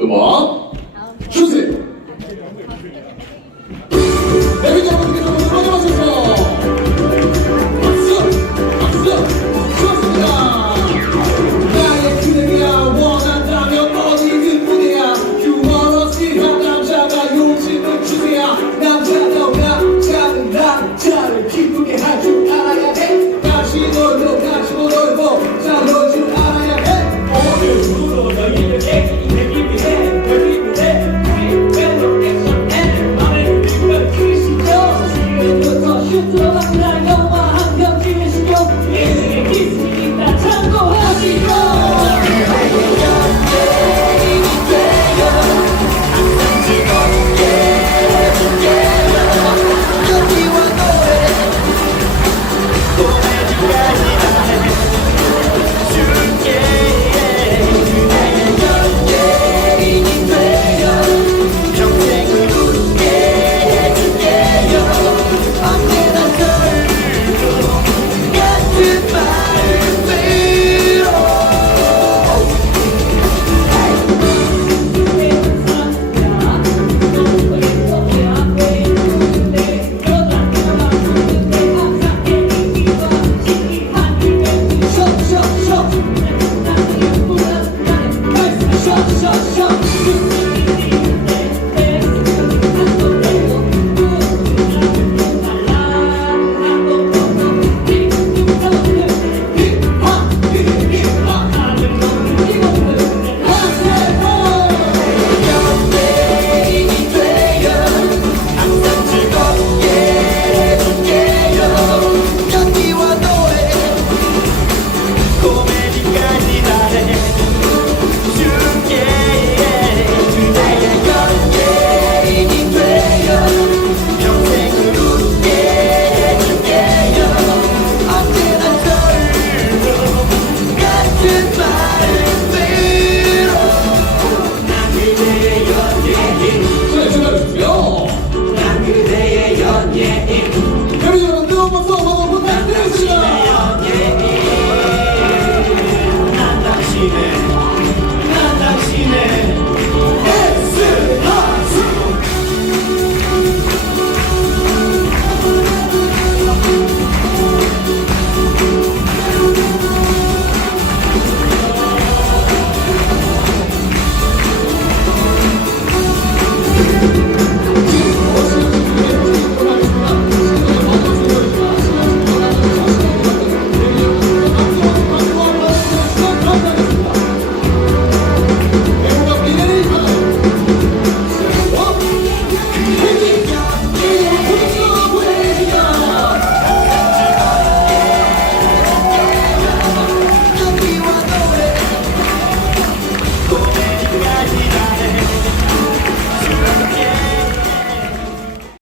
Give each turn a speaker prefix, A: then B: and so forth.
A: 음악 주세요.
B: 참고하시고 참고하시고 shot, up! goodbye.